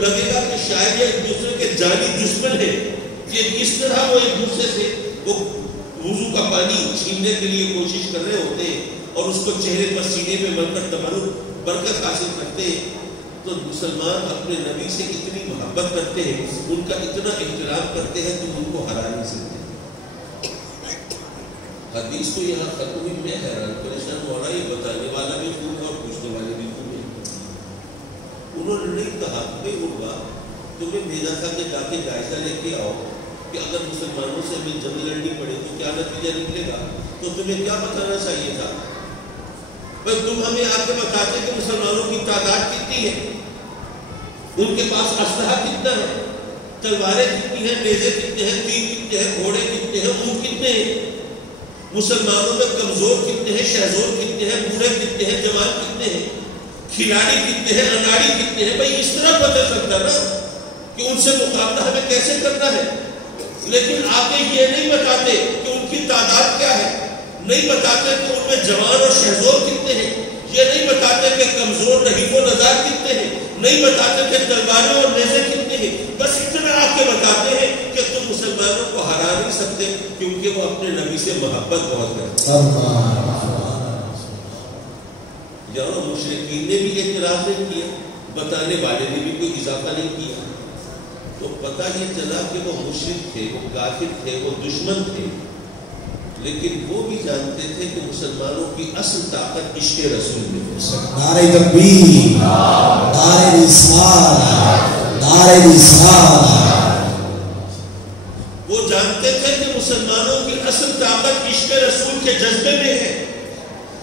لگے گا کہ شاید یہ ایک دوسرے کے جانی دشمن ہے کہ اس طرح وہ ایک دوسرے سے وہ وضو کا پانی چھیننے کے لیے کوشش کر رہے ہوتے ہیں اور اس کو چہرے پر سینے پہ مل کر تبرک برکت حاصل کرتے ہیں. تو مسلمان اپنے نبی سے اتنی محبت کرتے ہیں, ان کا اتنا احترام کرتے ہیں, تم ان کو ہرا نہیں سکتے. حدیث تو یہاں ختم ہوئی, میں حیران پریشان ہو رہا, یہ بتانے والا بھی خوب اور پوچھنے والے بھی خوب. انہوں نے نہیں کہا کہ ہوگا تمہیں بھیجا تھا کہ جا کے جائزہ لے کے آؤ کہ اگر مسلمانوں سے ہمیں جنگ لڑنی پڑے تو کیا نتیجہ نکلے گا. تو تمہیں کیا بتانا چاہیے تھا؟ بھائی تم ہمیں آ کے بتاتے کہ مسلمانوں کی تعداد کتنی ہے, ان کے پاس اسلحہ کتنا ہے, تلواریں کتنی ہیں, نیزے کتنے ہیں, تیر کتنے ہیں, گھوڑے کتنے ہیں, اونٹ کتنے ہیں, مسلمانوں میں کمزور کتنے ہیں, شہزور کتنے ہیں, بوڑھے کتنے ہیں, جوان کتنے ہیں, کھلاڑی کتنے ہیں, اناڑی کتنے ہیں. بھائی اس طرح پتہ چلتا نا کہ ان سے مقابلہ ہمیں کیسے کرنا ہے. لیکن آپ یہ نہیں بتاتے کہ ان کی تعداد کیا ہے, نہیں بتاتے کہ ان میں جوان اور شہزور کتنے ہیں, یہ نہیں بتاتے کہ کمزور رحیف و نزار کتنے ہیں, نہیں بتاتے کہ تلواریں اور نیزے کتنے ہیں. بس اتنا آپ کے بتاتے ہیں کہ تم مسلمانوں کو ہرا نہیں سکتے کیونکہ وہ اپنے نبی سے محبت بہت کرتے ہیں. یعنی مشرکین نے بھی اعتراض نہیں کیا, بتانے والے نے بھی کوئی اضافہ نہیں کیا. تو پتہ یہ چلا کہ وہ مشرک تھے, وہ کافر تھے, وہ دشمن تھے, لیکن وہ بھی جانتے تھے کہ مسلمانوں کی اصل طاقت عشق رسول میں ہے. نعرہ تکبیر, نعرہ رسالت, نعرہ رسالت. وہ جانتے تھے کہ مسلمانوں کی اصل طاقت عشق رسول کے جذبے میں ہے.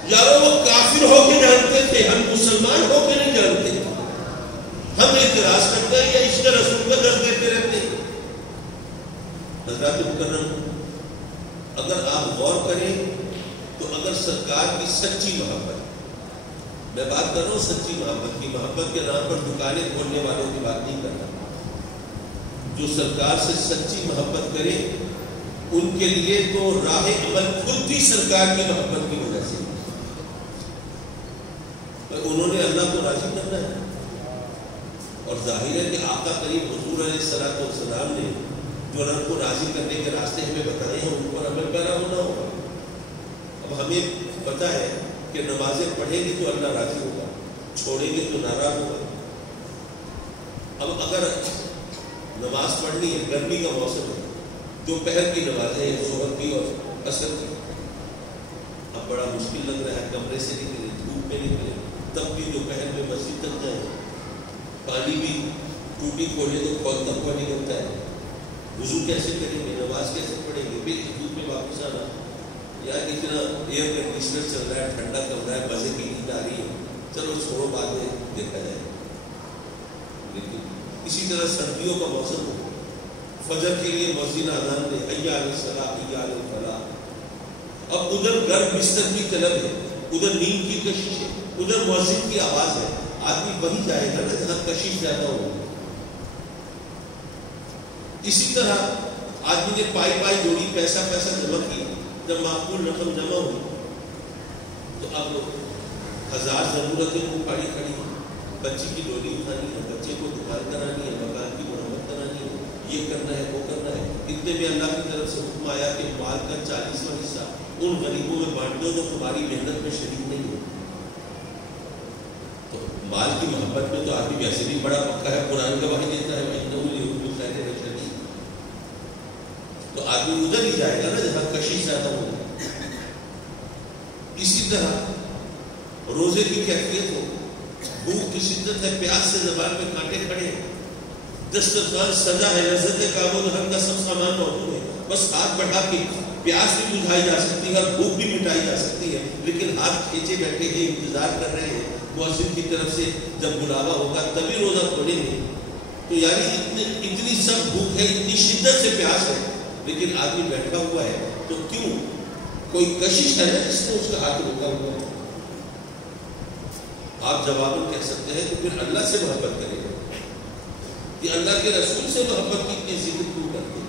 یارو وہ کافر ہو کے جانتے تھے, ہم مسلمان ہو کے نہیں جانتے. ہم اعتراض کرتے ہیں یا عشق رسول کا درد دیتے رہتے ہیں. حضرات مکرم, اگر آپ غور کریں تو اگر سرکار کی سچی محبت, میں بات کر رہا ہوں سچی محبت کی, محبت کے نام پر دکانیں کھولنے والوں کی بات نہیں کر رہا, جو سرکار سے سچی محبت کرے ان کے لیے تو راہ عمل خود بھی سرکار کی محبت کی وجہ سے. انہوں نے اللہ کو راضی کرنا ہے, اور ظاہر ہے کہ آقا کریم حضور علیہ الصلوۃ والسلام نے جو رب کو راضی کرنے کے راستے ہمیں بتائے ہیں ان پر عمل پیرا ہونا ہوگا. اب ہمیں پتہ ہے کہ نمازیں پڑھیں گے تو اللہ راضی ہوگا, چھوڑیں گے تو ناراض ہوگا. اب اگر نماز پڑھنی ہے, گرمی کا موسم ہے, دوپہر کی نمازیں ہیں, ظہر کی اور عصر کی, اب بڑا مشکل لگ رہا ہے, کمرے سے نکلے, دھوپ میں نکلے, تب بھی دوپہر میں مسجد تک جائیں, پانی بھی ٹوٹی کھولے تو کھولتا ہوا نکلتا ہے, وضو کیسے کریں گے, نماز کیسے پڑھیں گے, پھر دھوپ میں واپس آنا, یار اتنا ایئر کنڈیشنر چل رہا ہے, ٹھنڈا چل رہا ہے, مزے کی نیند آ رہی ہے, چلو چھوڑو بعد میں دیکھا جائے. لیکن اسی طرح سردیوں کا موسم ہو, فجر کے لیے مؤذن اذان دے, حی علی الصلاۃ حی علی الفلاح. اب ادھر گرم بستر کی طلب ہے, ادھر نیند کی کشش ہے, ادھر مؤذن کی آواز ہے, آدمی وہی جائے گا نا جہاں کشش زیادہ ہو. اسی طرح آدمی نے پائی جوڑی, پیسہ جمع کیا, جب معقول رقم جمع ہوئی تو اب 1000 ضرورتیں وہ کھڑی ہیں, بچی کی ڈولی اٹھانی ہے, بچے کو دکان کرانی ہے, مکان کی مرمت کرانی ہے, یہ کرنا ہے وہ کرنا ہے. اتنے میں اللہ کی طرف سے حکم آیا کہ مال کا 40واں حصہ ان غریبوں میں بانٹ دو جو تمہاری محنت میں شریک نہیں ہو. تو مال کی محبت میں تو آدمی ویسے بھی بڑا پکا ہے, قرآن گواہی دیتا ہے تو آدمی ادھر ہی جائے گا نا جہاں کشش زیادہ ہوگا. اسی طرح روزے کی کیفیت ہو, بھوک کی شدت ہے, پیاس سے زبان میں کانٹے کھڑے ہیں, دسترخوان سجا ہے, لذت کام و دھن کا سب سامان موجود ہے, بس ہاتھ بڑھا کے پیاس بھی بجھائی جا سکتی ہے اور بھوک بھی مٹائی جا سکتی ہے, لیکن ہاتھ کھینچے بیٹھے ہیں, انتظار کر رہے ہیں مؤذن کی طرف سے جب بلاوا ہوگا تبھی روزہ کھولیں گے. تو یعنی اتنی سب بھوک ہے, اتنی شدت سے پیاس ہے, لیکن آدمی بیٹھا ہوا ہے, تو کیوں کوئی کشش ہے نا جس نے اس کا ہاتھ روکا ہوا ہے. آپ جواباً کہہ سکتے ہیں کہ پھر اللہ سے محبت کرے گا, کہ اللہ کے رسول سے محبت کی اتنی ذکر کیوں کرتے ہیں.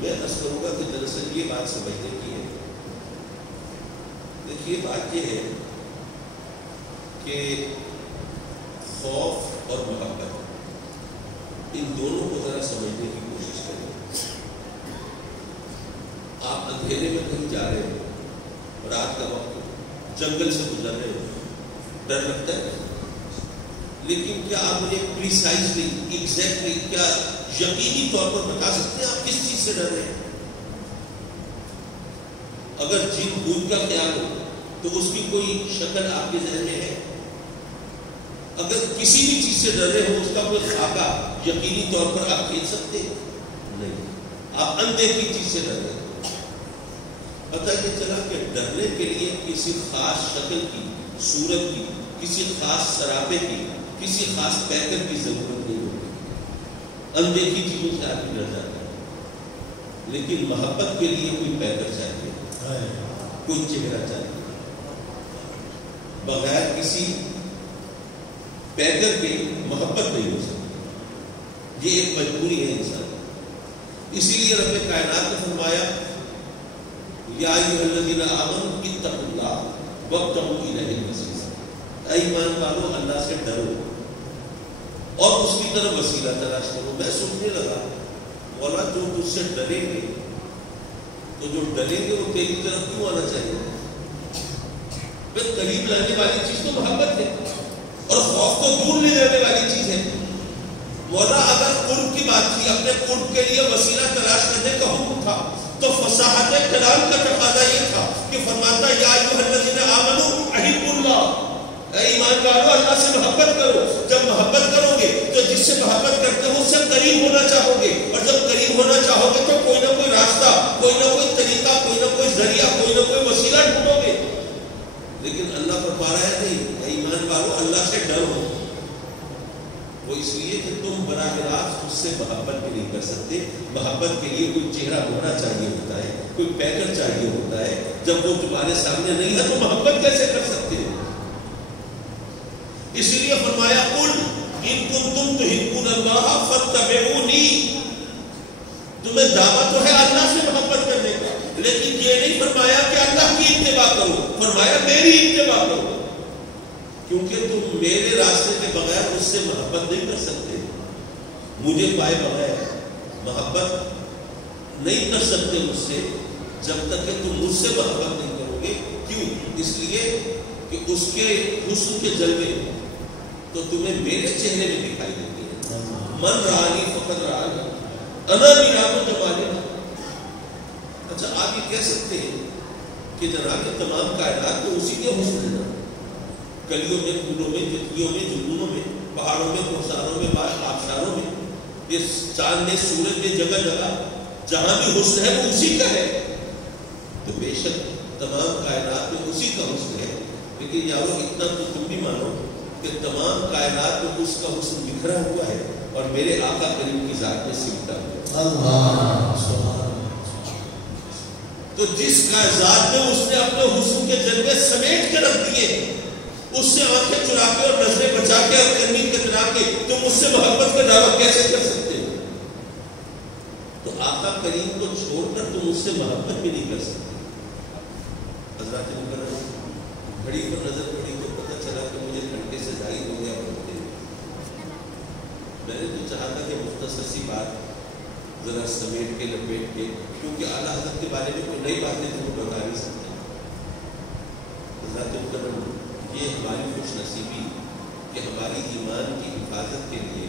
میں عرض کروں گا کہ دراصل یہ بات سمجھنے کی ہے. دیکھیے بات یہ ہے کہ خوف اور محبت، ان دونوں کو ذرا سمجھنے کی کوشش کریں۔ آپ اندھیرے میں کہیں جا رہے ہیں، رات کا وقت، جنگل سے گزر رہے ہیں، ڈر لگتا ہے، لیکن کیا آپ مجھے پریسائزلی ایگزیکٹلی کیا یقینی طور پر بتا سکتے ہیں آپ کس چیز سے ڈر رہے ہیں؟ اگر جن بھوت کا خیال ہو تو اس کی کوئی شکل آپ کے ذہن میں ہے؟ اگر کسی بھی چیز سے ڈر رہے ہو اس کا کوئی خاکہ یقینی طور پر آپ کھیل سکتے ہیں؟ نہیں، آپ اندیکھی چیز سے ڈر رہے ہیں۔ پتہ یہ چلا کہ ڈرنے کے لیے کسی خاص شکل کی، صورت کی، کسی خاص سراپے کی، کسی خاص پیکر کی ضرورت نہیں ہوتی، اندیکھی چیزوں سے آدمی ڈر جاتا ہے۔ لیکن محبت کے لیے کوئی پیکر چاہیے، کوئی چہرہ چاہیے، بغیر کسی پیکر کے محبت نہیں ہو سکتی، یہ ایک مجبوری ہے انسان۔ اسی لیے رب کائنات نے فرمایا یا ایھا الذین آمنوا اتقوا اللہ وابتغوا الیہ الوسیلہ، اے ایمان والو اللہ سے ڈرو اور اس کی طرف وسیلہ تلاش کرو۔ میں سوچنے لگا مولا جو تجھ سے ڈریں گے تو جو ڈریں گے وہ تیری طرف کیوں آنا چاہیے؟ پھر قریب لانے والی چیز تو محبت ہے اور خوف کو دور لے جانے والی چیز ہے۔ مولا اگر قرب کی بات تھی، اپنے قرب کے لیے وسیلہ تلاش کرنے کا حکم تھا تو فصاحت کلام کا تقاضا یہ تھا کہ فرماتا یا ایھا الذین آمنوا احبوا اللہ، اے ایمان والو اللہ سے محبت کرو۔ جب محبت کرو گے تو جس سے محبت کرتے ہو اس سے قریب ہونا چاہو گے، اور جب قریب ہونا چاہو گے تو کوئی نہ کوئی راستہ، کوئی نہ کوئی طریقہ، کوئی نہ کوئی ذریعہ، کوئی نہ کوئی وسیلہ ڈھونڈو گے۔ لیکن اللہ فرما رہا ہے نہیں، اے ایمان والو اللہ سے ڈرو۔ وہ اس لیے کہ تم براہ راست اس سے محبت بھی نہیں کر سکتے، محبت کے لیے کوئی چہرہ ہونا چاہیے ہوتا ہے، کوئی پیکر چاہیے ہوتا ہے۔ جب وہ تمہارے سامنے نہیں ہے تو محبت کیسے کر سکتے ہو؟ اسی لیے فرمایا قل ان کنتم تحبون اللہ فاتبعونی، تمہیں دعویٰ تو ہے اللہ سے محبت کرنے کا، لیکن یہ نہیں فرمایا کہ اللہ کی اتباع کرو، فرمایا میری اتباع کرو، کیونکہ تم میرے راستے کے بغیر اس سے محبت نہیں کر سکتے، مجھے پائے بغیر محبت نہیں کر سکتے مجھ سے جب تک کہ تم مجھ سے محبت نہیں کرو گے۔ کیوں؟ اس لیے کہ اس کے حسن کے جلوے تو تمہیں میرے چہرے میں دکھائی دیتے ہیں۔ من رآنی فقد رآنی انا میرات جمالی۔ اچھا آپ یہ کہہ سکتے ہیں کہ جناب تمام کائنات تو اسی کے حسن ہے نا، گلیوں میں، پھولوں میں، تتلیوں میں، جنگلوں میں، پہاڑوں میں، کوساروں میں، آبشاروں میں، یہ چاند میں، سورج میں، جگہ جگہ جہاں بھی حسن ہے وہ اسی کا ہے۔ تو بے شک تمام کائنات میں اسی کا حسن ہے، لیکن یارو اتنا تو تم بھی مانو کہ تمام کائنات میں اس کا حسن بکھرا ہوا ہے اور میرے آقا کریم کی ذات میں سمٹا ہوا ہے۔ تو جس کا ذات میں اس نے اپنے حسن کے جلوے سمیٹ کے رکھ دیے، اس سے آنکھیں چرا کے اور نظریں بچا کے اور کرنی کترا کے تم اس سے محبت کا دعویٰ کیسے کر سکتے ہو؟ تو آقا کریم کو چھوڑ کر تم اس سے محبت بھی نہیں کر سکتے۔ حضرات مکرم گھڑی پر نظر پڑی تو پتہ چلا کہ مجھے گھنٹے سے زائد ہو گیا پڑھتے ہوئے۔ میں نے تو چاہا تھا کہ مختصر سی بات ذرا سمیٹ کے لپیٹ کے، کیونکہ اعلیٰ حضرت کے بارے میں کوئی نئی باتیں تو وہ بتا نہیں سکتے۔ حضرات مکرم یہ ہماری خوش نصیبی کہ ہماری ایمان کی حفاظت کے لیے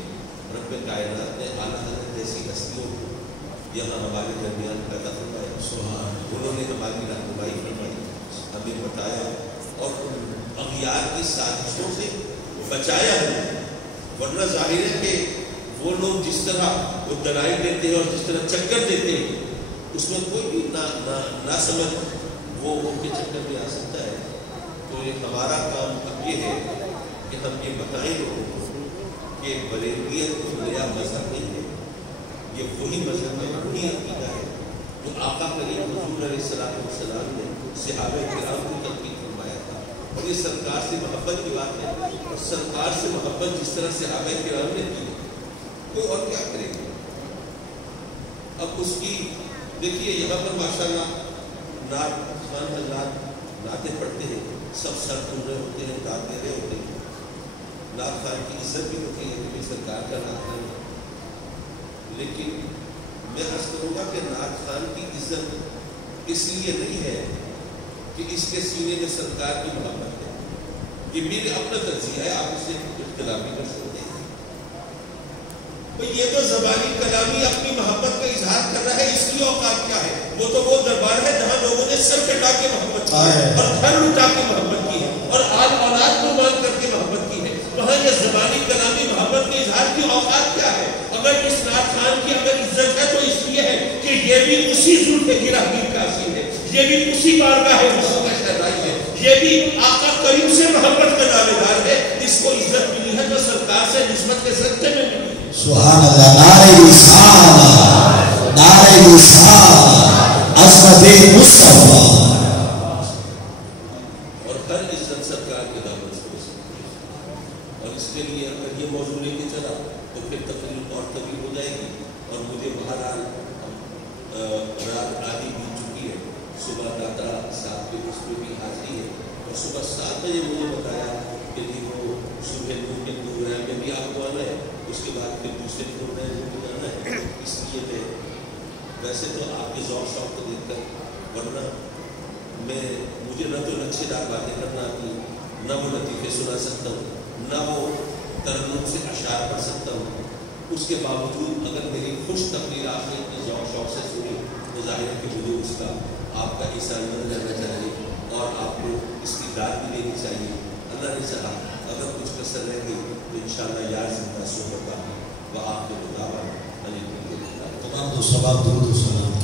رب کائنات نے اعلیٰ حضرت جیسی ہستیوں کو یہاں ہمارے درمیان پیدا فرمایا، انہوں نے ہماری رہنمائی فرمائی، ہمیں بتایا اور اغیار کی سازشوں سے بچایا ہے۔ ورنہ ظاہر ہے کہ وہ لوگ جس طرح وہ دلائل دیتے ہیں اور جس طرح چکر دیتے ہیں اس میں کوئی بھی نہ سمجھ وہ ان کے چکر میں آ سکتا ہے۔ تو یہ ہمارا کام اب یہ ہے کہ ہم یہ بتائیں لوگوں کو کہ بریلویت کوئی نیا مذہب نہیں ہے، یہ وہی مذہب ہے، وہی عقیدہ ہے جو آقا کریم حضور علیہ السلام نے صحابہ کرام کو تلقین فرمایا تھا۔ اور یہ سرکار سے محبت کی بات ہے، اور سرکار سے محبت جس طرح صحابہ کرام نے کی کوئی اور کیا کرے گا؟ اب اس کی دیکھیے یہاں پر ماشاءاللہ نعت خان حضرات نعتیں پڑھتے ہیں، سب سر کھل رہے ہوتے ہیں، داد دے رہے ہوتے ہیں، نعت خان کی عزت بھی ہوتی ہے کہ سرکار کا نعت خان ہے، لیکن میں عرض کروں گا کہ نعت خان کی عزت اس لیے نہیں ہے کہ اس کے سینے میں سرکار کی محبت ہے، یہ میرے اپنا تجزیہ ہے، آپ اسے اختلاف بھی کر سکتے ہیں۔ بھئی یہ تو زبانی کلامی اپنی محبت کا اظہار کر رہا ہے، اس کی اوقات کیا ہے؟ وہ تو وہ دربار ہے جہاں لوگوں نے سر کٹا کے محبت کی ہے اور گھر لٹا کے محبت کی ہے اور آل اولاد قربان کر کے محبت کی ہے، وہاں یہ زبانی کلامی محبت کے اظہار کی اوقات کیا ہے؟ اگر اس نعت خان کی اگر عزت ہے تو اس لیے ہے کہ یہ بھی اسی ظلم گراہگیر کا حاصل ہے، یہ بھی اسی بارگاہ حسن کا شہدائی ہے، یہ بھی آقا کریم سے محبت کا دعوے دار ہے، اس کو عزت ملی ہے جو سرکار سے نسبت کے صدقے میں ملی ہے۔ سبحان اللہ، نعرہ رسالہ، نعرہ رسالہ، عظمت مصطفیٰ۔ اور ہر عزت سرکار کے دامن سے ہو سکتی ہے، اور اس کے لیے اگر یہ موضوع لے کے چلا تو پھر تقریر اور طویل ہو جائے گی، اور مجھے بہرحال رات آدھی بیت چکی ہے، صبح داتا صاحب کے اس میں بھی حاضری ہے، اور صبح 7 بجے مجھے بتایا کہ جی وہ صبح نور کے پروگرام میں بھی آپ کو آنا ہے، اس کے بعد پھر دوسرے پروگرام میں بھی آنا ہے، اس لیے میں ویسے تو آپ کے ذوق شوق کو دیکھ کر، ورنہ مجھے نہ تو نقشے دار باتیں کرنا آتی، نہ وہ لطیفے سنا سکتا ہوں، نہ وہ ترنم سے اشعار پڑھ سکتا ہوں، اس کے باوجود اگر میری خوش تقریر آپ نے اپنے ذوق شوق سے سنی تو ظاہر ہے کہ مجھے اس کا آپ کا احسان مند رہنا چاہیے اور آپ کو اس کی داد بھی دینی چاہیے۔ اللہ نے چاہا اگر کچھ کسر رہ گئی تو انشاءاللہ یار زندہ صحبت کا وہ آپ کے مطابق علی تمام دوستوں درود و سلام۔